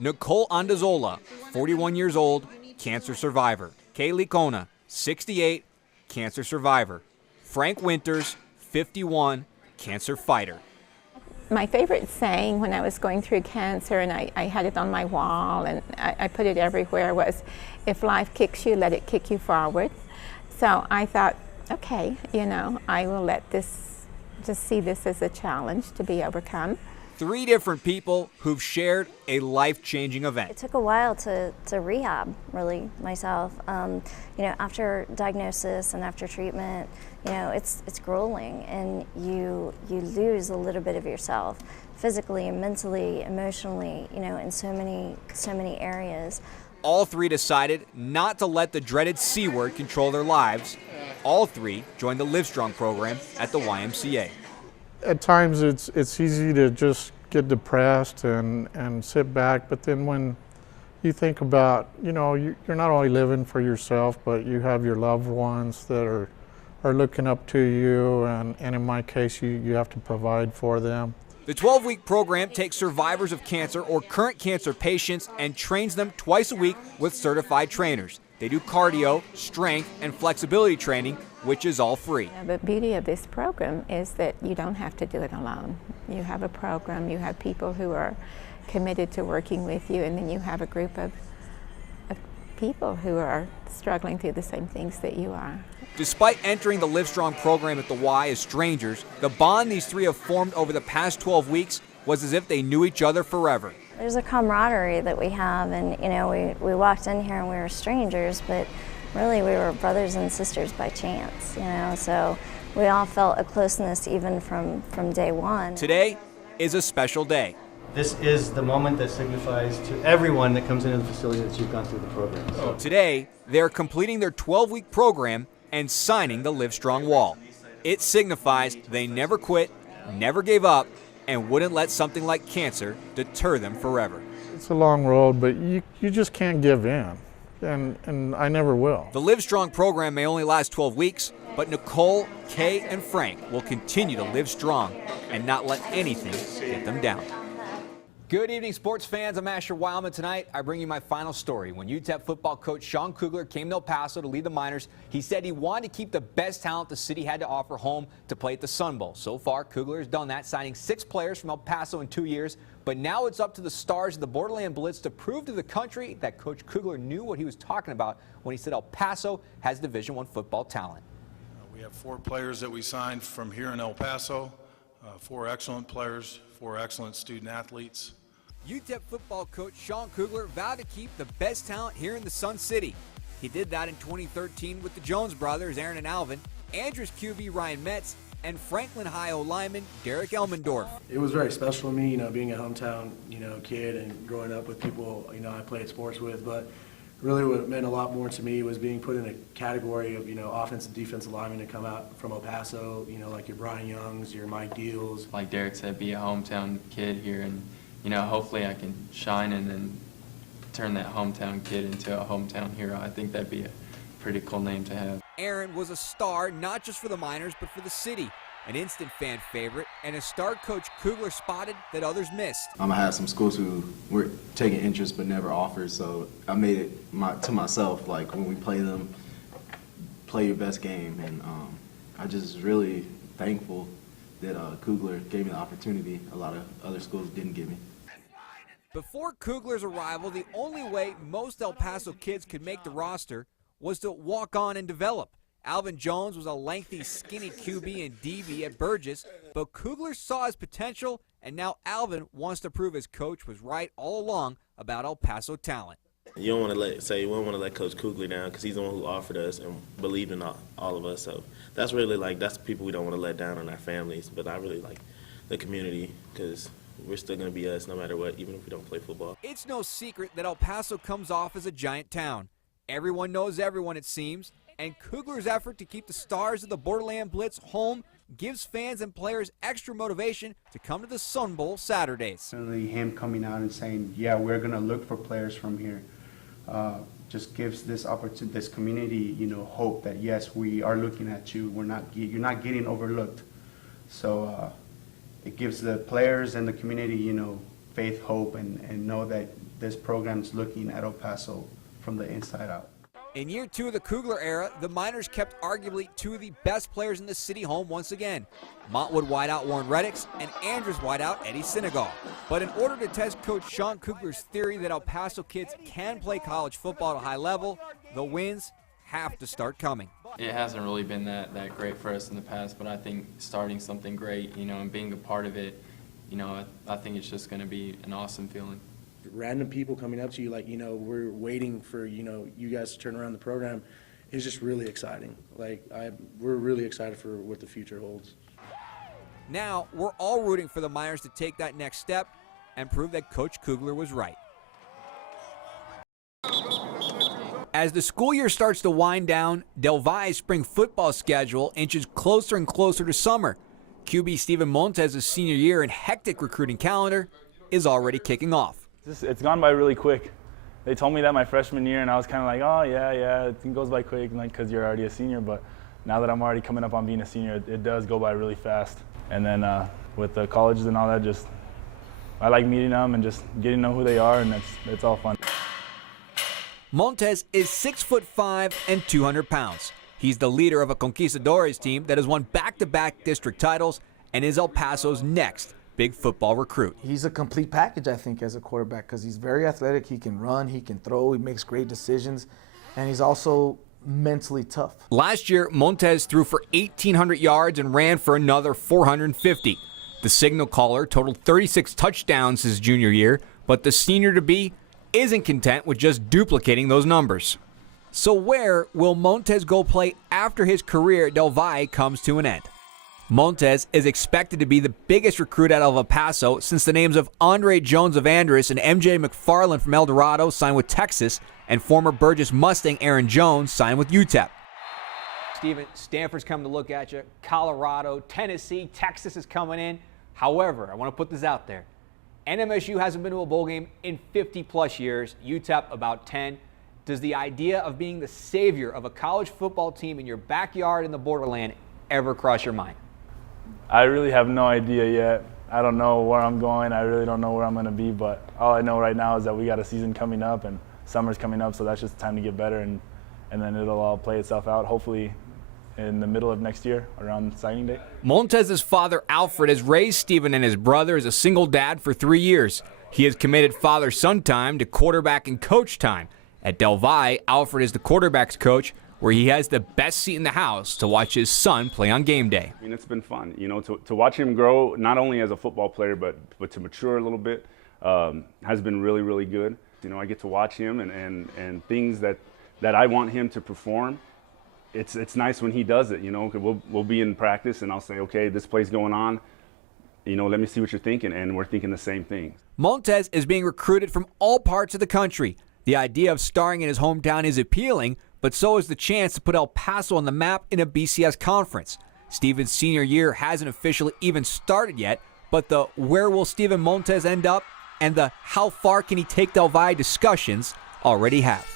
Nicole Andazola, 41 years old, cancer survivor. Kaylee Kona, 68, cancer survivor. Frank Winters, 51, cancer fighter. My favorite saying when I was going through cancer, and I had it on my wall and I put it everywhere, was, if life kicks you, let it kick you forward. So I thought, okay, I will just see this as a challenge to be overcome. 3 different people who've shared a life-changing event. It took a while to rehab, really, myself. After diagnosis and after treatment, it's grueling, and you lose a little bit of yourself, physically, mentally, emotionally, in so many areas. All 3 decided not to let the dreaded C word control their lives. All 3 joined the Livestrong program at the YMCA. At times it's easy to just get depressed and sit back, but then when you think about, you're not only living for yourself, but you have your loved ones that are looking up to you, and in my case, you have to provide for them. The 12-week program takes survivors of cancer or current cancer patients and trains them twice a week with certified trainers. They do cardio, strength, and flexibility training, which is all free. The beauty of this program is that you don't have to do it alone. You have a program, you have people who are committed to working with you, and then you have a group of people who are struggling through the same things that you are. Despite entering the Livestrong program at the Y as strangers, the bond these 3 have formed over the past 12 weeks was as if they knew each other forever. There's a camaraderie that we have, and we walked in here and we were strangers, but really we were brothers and sisters by chance, so we all felt a closeness even from day one. Today is a special day. This is the moment that signifies to everyone that comes into the facility that you've gone through the program. So today, they're completing their 12-week program and signing the Livestrong wall. It signifies they never quit, never gave up, and wouldn't let something like cancer deter them forever. It's a long road, but you just can't give in, and I never will. The Livestrong program may only last 12 weeks, but Nicole, Kay, and Frank will continue to live strong and not let anything get them down. Good evening, sports fans. I'm Asher Wildman. Tonight, I bring you my final story. When UTEP football coach Sean Kugler came to El Paso to lead the Miners, he said he wanted to keep the best talent the city had to offer home to play at the Sun Bowl. So far, Kugler has done that, signing 6 players from El Paso in 2 years. But now it's up to the stars of the Borderland Blitz to prove to the country that Coach Kugler knew what he was talking about when he said El Paso has Division I football talent. We have 4 players that we signed from here in El Paso, 4 excellent players, 4 excellent student athletes. UTEP football coach Sean Kugler vowed to keep the best talent here in the Sun City. He did that in 2013 with the Jones brothers, Aaron and Alvin, Andrews QB Ryan Metz, and Franklin High O lineman Derek Elmendorf. It was very special to me, being a hometown, kid and growing up with people, I played sports with. But really what meant a lot more to me was being put in a category of, offensive, defensive linemen to come out from El Paso, like your Brian Youngs, your Mike Deals. Like Derek said, be a hometown kid here, and hopefully I can shine and then turn that hometown kid into a hometown hero. I think that'd be a pretty cool name to have. Aaron was a star not just for the Miners but for the city, an instant fan favorite, and a star coach Kugler spotted that others missed. I had some schools who were taking interest but never offered, so I made it to myself, like when we play them, play your best game, and I just really thankful that Kugler gave me the opportunity a lot of other schools didn't give me. Before Kugler's arrival, the only way most El Paso kids could make the roster was to walk on and develop. Alvin Jones was a lengthy, skinny QB and DB at Burgess, but Kugler saw his potential, and now Alvin wants to prove his coach was right all along about El Paso talent. You don't want to let Coach Kugler down because he's the one who offered us and believed in all of us. So that's really that's the people we don't want to let down in our families. But I really like the community because we're still going to be us no matter what, even if we don't play football. It's no secret that El Paso comes off as a giant town. Everyone knows everyone, it seems, and Kugler's effort to keep the stars of the Borderland Blitz home gives fans and players extra motivation to come to the Sun Bowl Saturdays. Certainly him coming out and saying, yeah, we're going to look for players from here, just gives this opportunity, this community, hope that yes, we are looking at you. You're not getting overlooked. So it gives the players and the community, faith, hope, and know that this program's looking at El Paso from the inside out. In year 2 of the Kugler era, the Miners kept arguably 2 of the best players in the city home once again. Montwood wideout Warren Reddix and Andrews wideout Eddie Senegal. But in order to test Coach Sean Kugler's theory that El Paso kids can play college football at a high level, the wins have to start coming. It hasn't really been that great for us in the past, but I think starting something great, and being a part of it, I think it's just going to be an awesome feeling. Random people coming up to you like, we're waiting for, you guys to turn around the program is just really exciting. Like, we're really excited for what the future holds. Now, we're all rooting for the Miners to take that next step and prove that Coach Kugler was right. As the school year starts to wind down, Del Valle's spring football schedule inches closer and closer to summer. QB Steven Montez's senior year and hectic recruiting calendar is already kicking off. It's gone by really quick. They told me that my freshman year, and I was kind of like, oh, yeah, it goes by quick, because you're already a senior. But now that I'm already coming up on being a senior, it does go by really fast. And then with the colleges and all that, I like meeting them and just getting to know who they are, and it's all fun. Montez is 6'5" and 200 pounds. He's the leader of a Conquistadores team that has won back-to-back district titles and is El Paso's next big football recruit. He's a complete package, I think, as a quarterback, because he's very athletic. He can run, he can throw, he makes great decisions, and he's also mentally tough. Last year, Montez threw for 1,800 yards and ran for another 450. The signal caller totaled 36 touchdowns his junior year, but the senior-to-be isn't content with just duplicating those numbers. So where will Montez go play after his career at Del Valle comes to an end? Montez is expected to be the biggest recruit out of El Paso since the names of Andre Jones of Andress and MJ McFarland from El Dorado signed with Texas, and former Burgess Mustang Aaron Jones signed with UTEP. Steven, Stanford's coming to look at you. Colorado, Tennessee, Texas is coming in. However, I want to put this out there. NMSU hasn't been to a bowl game in 50-plus years. UTEP about 10. Does the idea of being the savior of a college football team in your backyard in the borderland ever cross your mind? I really have no idea yet. I don't know where I'm going. I really don't know where I'm going to be, but all I know right now is that we got a season coming up and summer's coming up, so that's just time to get better, and then it'll all play itself out, hopefully in the middle of next year, around signing day. Montez's father, Alfred, has raised Steven and his brother as a single dad for 3 years. He has committed father-son time to quarterback and coach time. At Del Valle, Alfred is the quarterback's coach, where he has the best seat in the house to watch his son play on game day. I mean, it's been fun, to watch him grow, not only as a football player, but to mature a little bit, has been really, really good. I get to watch him and things that I want him to perform. It's nice when he does it, We'll be in practice and I'll say, okay, this play's going on. Let me see what you're thinking, and we're thinking the same thing. Montez is being recruited from all parts of the country. The idea of starring in his hometown is appealing, but so is the chance to put El Paso on the map in a BCS conference. Steven's senior year hasn't officially even started yet, but the where will Steven Montez end up and the how far can he take Del Valle discussions already have.